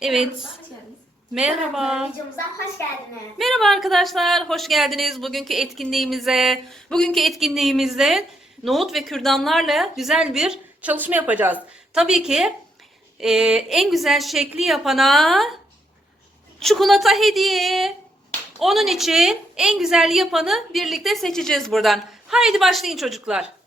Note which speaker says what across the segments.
Speaker 1: Evet. Merhaba.
Speaker 2: Videomuza hoş geldiniz.
Speaker 1: Merhaba arkadaşlar, hoş geldiniz bugünkü etkinliğimize. Bugünkü etkinliğimizde nohut ve kürdanlarla güzel bir çalışma yapacağız. Tabii ki e, en güzel şekli yapana çikolata hediye. Onun için en güzel yapanı birlikte seçeceğiz buradan. Haydi başlayın çocuklar.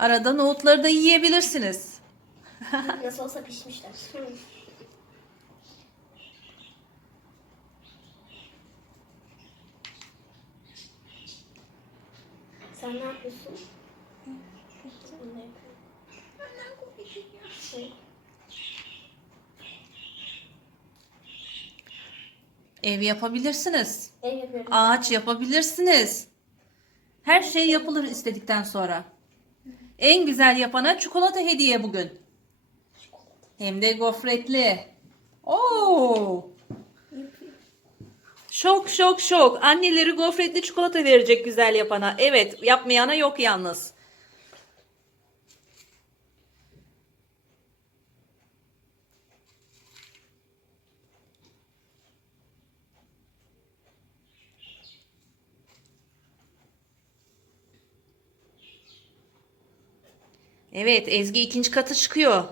Speaker 1: Arada nohutları da yiyebilirsiniz.
Speaker 2: Nasıl olsa pişmişler. Sen ne yapıyorsun?
Speaker 1: Ev yapabilirsiniz.
Speaker 2: Ev yapıyorum.
Speaker 1: Ağaç yapabilirsiniz. Her şey yapılır istedikten sonra. En güzel yapana çikolata hediye bugün. Hem de gofretli. Oo! Şok şok şok. Anneleri gofretli çikolata verecek güzel yapana. Evet, yapmayana yok yalnız. Evet, Ezgi ikinci katı çıkıyor.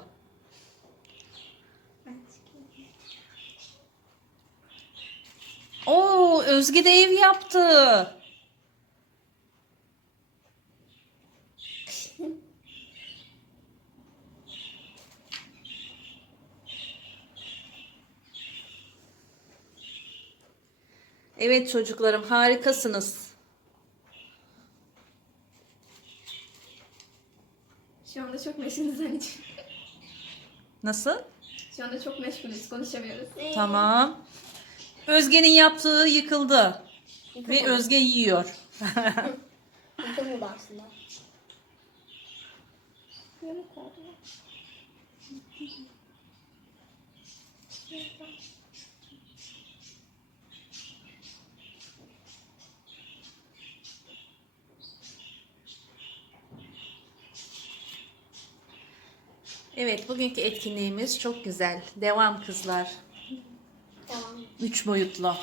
Speaker 1: Oo, Özge de ev yaptı. Evet çocuklarım harikasınız.
Speaker 3: Şu anda çok meşgulüz anneciğim.
Speaker 1: Nasıl?
Speaker 3: Şu anda çok meşgulüz, konuşamıyoruz.
Speaker 1: Tamam. Özge'nin yaptığı yıkıldı. Ve. Özge yiyor.
Speaker 2: Yıkılmadı aslında.
Speaker 1: Evet bugünkü etkinliğimiz çok güzel. Devam kızlar.
Speaker 2: Tamam.
Speaker 1: Üç boyutlu.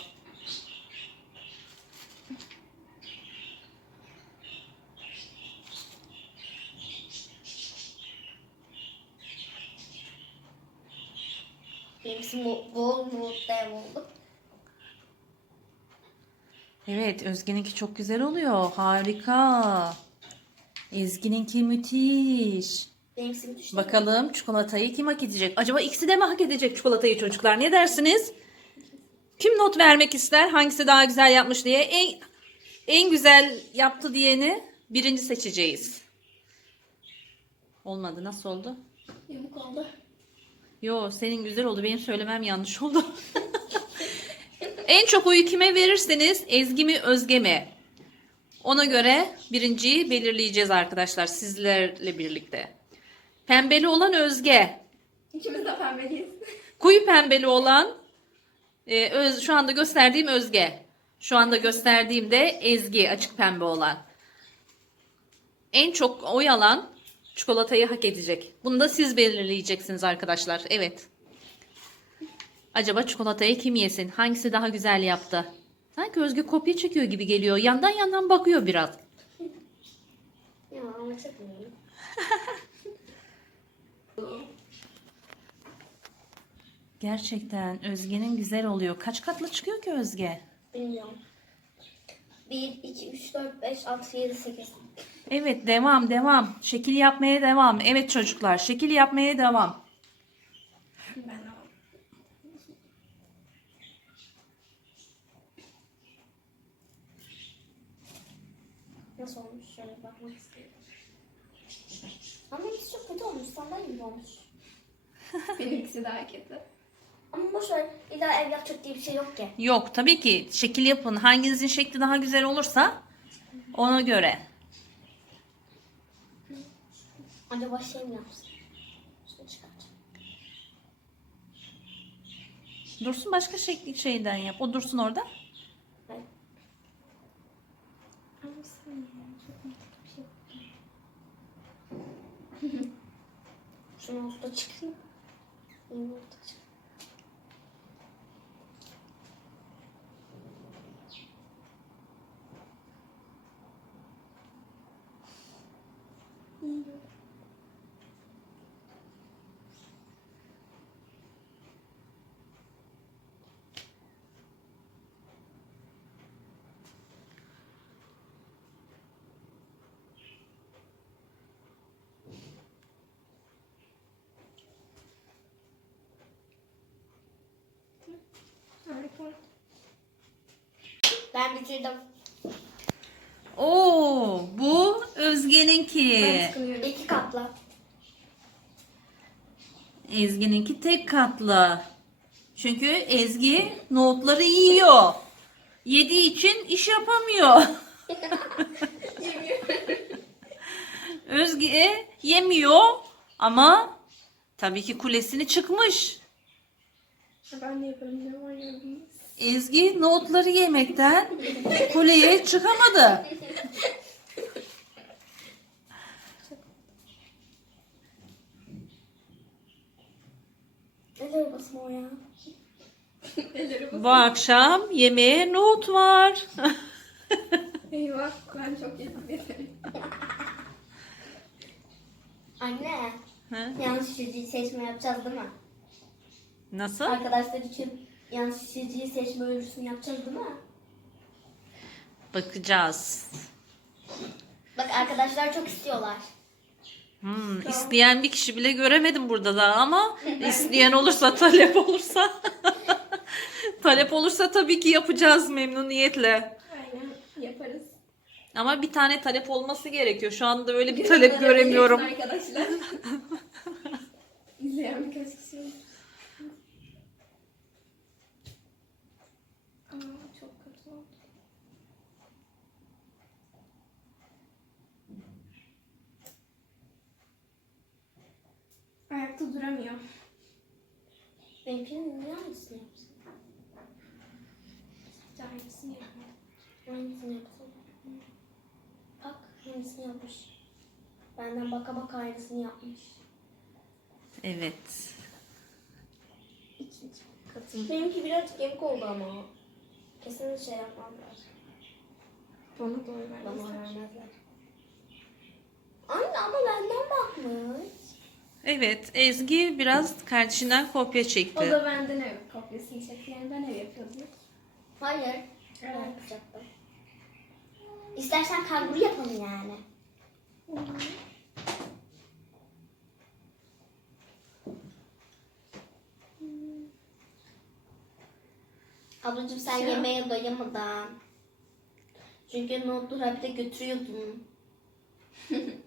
Speaker 2: Benimkisi bol bol mutlu ev oldu.
Speaker 1: Evet Özge'ninki çok güzel oluyor. Harika. Ezgi'ninki müthiş.
Speaker 2: Benimkisi düştü.
Speaker 1: Bakalım çikolatayı kim hak edecek? Acaba ikisi de mi hak edecek çikolatayı çocuklar? Ne dersiniz? Kim not vermek ister? Hangisi daha güzel yapmış diye? En, en güzel yaptı diyeni birinci seçeceğiz. Olmadı. Nasıl oldu?
Speaker 3: Yamuk oldu.
Speaker 1: Yo senin güzel oldu. Benim söylemem yanlış oldu. en çok oyu kime verirseniz Ezgi mi Özge mi? Ona göre birinciyi belirleyeceğiz arkadaşlar sizlerle birlikte. Pembeli olan Özge.
Speaker 3: İkimiz de pembeliyiz.
Speaker 1: Koyu pembeli olan e, öz, şu anda gösterdiğim Özge. Şu anda gösterdiğim de Ezgi açık pembe olan. En çok oy alan çikolatayı hak edecek. Bunu da siz belirleyeceksiniz arkadaşlar. Evet. Acaba çikolatayı kim yesin? Hangisi daha güzel yaptı? Sanki Özge kopya çekiyor gibi geliyor. Yandan yandan bakıyor biraz.
Speaker 2: Ya ama çekmiyorum.
Speaker 1: Gerçekten Özge'nin güzel oluyor. Kaç katlı çıkıyor ki Özge?
Speaker 2: Bilmiyorum. 1, 2, 3, 4, 5, 6, 7, 8.
Speaker 1: Evet devam devam. Şekil yapmaya devam. Evet çocuklar şekil yapmaya devam.
Speaker 3: Ben
Speaker 2: Nasıl olmuş? Şöyle bakmak istiyorum. Sandalye gibi olmuş.
Speaker 3: Benimkisi daha kötü.
Speaker 2: Ama boş ver. İlla ev yapacak diye bir şey yok ki.
Speaker 1: Yok tabii ki şekil yapın. Hanginizin şekli daha güzel olursa ona göre.
Speaker 2: Acaba şey mi yapsın? Çıkartacağım.
Speaker 1: Dursun başka şekli şeyden yap. O dursun orada.
Speaker 2: Hayır.
Speaker 3: Ama bir saniye. Çok mantıklı bir şey.
Speaker 2: Şunu ortada çıkayım. Yine ortada çık.
Speaker 3: Harika.
Speaker 2: Ben bitirdim.
Speaker 1: Oo, bu Özge'ninki.
Speaker 2: İki katla.
Speaker 1: Ezgi'ninki tek katlı. Çünkü Ezgi nohutları yiyor. Yediği için iş yapamıyor. Özge yemiyor ama tabii ki kulesini çıkmış.
Speaker 3: Ben de?
Speaker 1: Ezgi nohutları yemekten kuleye çıkamadı.
Speaker 2: Basma o ya?
Speaker 1: Bu akşam yemeğe nohut var.
Speaker 3: Eyvah. Ben çok yedim.
Speaker 2: Anne.
Speaker 1: Hı?
Speaker 2: Yanlış içeceği seçme yapacağız değil mi?
Speaker 1: Nasıl?
Speaker 2: Arkadaşlar için yanlış içeceği seçme ölçüsünü yapacağız değil mi?
Speaker 1: Bakacağız.
Speaker 2: Bak arkadaşlar çok istiyorlar.
Speaker 1: Hmm, isteyen bir kişi bile göremedim burada da ama isteyen olursa talep olursa talep olursa tabii ki yapacağız memnuniyetle.
Speaker 3: Aynen. Yaparız.
Speaker 1: Ama bir tane talep olması gerekiyor. Şu anda öyle bir talep göremiyorum.
Speaker 3: Arkadaşlar. İzleyen birkaç kişi var. Aa, çok kötü oldu. Ayakta duramıyor.
Speaker 2: Benimkinin niye aynısını yapsın?
Speaker 3: Sadece aynısını yapıyor.
Speaker 2: Aynısını yapsın. Bak aynısını yapmış. Benden baka baka aynısını yapmış.
Speaker 1: Evet.
Speaker 2: İkinci katım. Benimki birazcık yamuk oldu ama. Kesin şey yapmazlar.
Speaker 3: Bana doğru
Speaker 2: Bana
Speaker 3: vermezler.
Speaker 2: vermezler. Anne ama benden bakmış.
Speaker 1: Evet, Ezgi biraz kardeşinden kopya
Speaker 3: O
Speaker 1: çekti.
Speaker 3: da benden ev kopyasını çekti. Yani ben ev yapıyordum.
Speaker 2: Hayır.
Speaker 3: Evet.
Speaker 2: Ben yapacaktım. İstersen kanguru yapalım yani. Ablacığım sen
Speaker 3: Şey-
Speaker 2: yemeğe doyamadın. Çünkü nohutları bir de götürüyordun.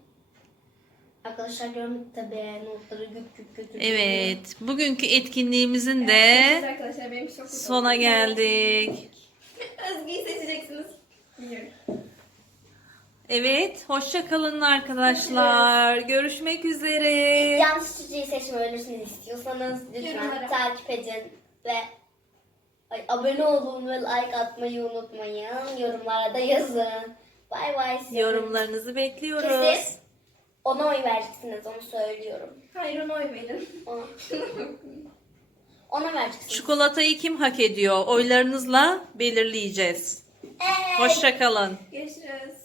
Speaker 2: Arkadaşlar görmedi tabii nohutları güp güp götürdü.
Speaker 1: Evet, bugünkü etkinliğimizin
Speaker 3: Evet,
Speaker 1: de
Speaker 3: arkadaşlar benim çok
Speaker 1: sona geldik.
Speaker 3: Özgü'yü seçeceksiniz. Biliyorum.
Speaker 1: Evet, hoşça kalın arkadaşlar. Görüşmek üzere.
Speaker 2: Yanlış çiçeği seçme ölürsünü istiyorsanız lütfen
Speaker 3: Yorumlara.
Speaker 2: takip edin ve ay, abone olun ve like atmayı unutmayın. Yorumlara da yazın. Bay bay.
Speaker 1: Yorumlarınızı bekliyoruz.
Speaker 2: Kesin ona oy vereceksiniz onu söylüyorum.
Speaker 3: Hayır ona oy verin.
Speaker 2: Ona, ona vereceksiniz.
Speaker 1: Çikolatayı kim hak ediyor? Oylarınızla belirleyeceğiz.
Speaker 2: Evet.
Speaker 1: Hoşça kalın.
Speaker 3: Görüşürüz.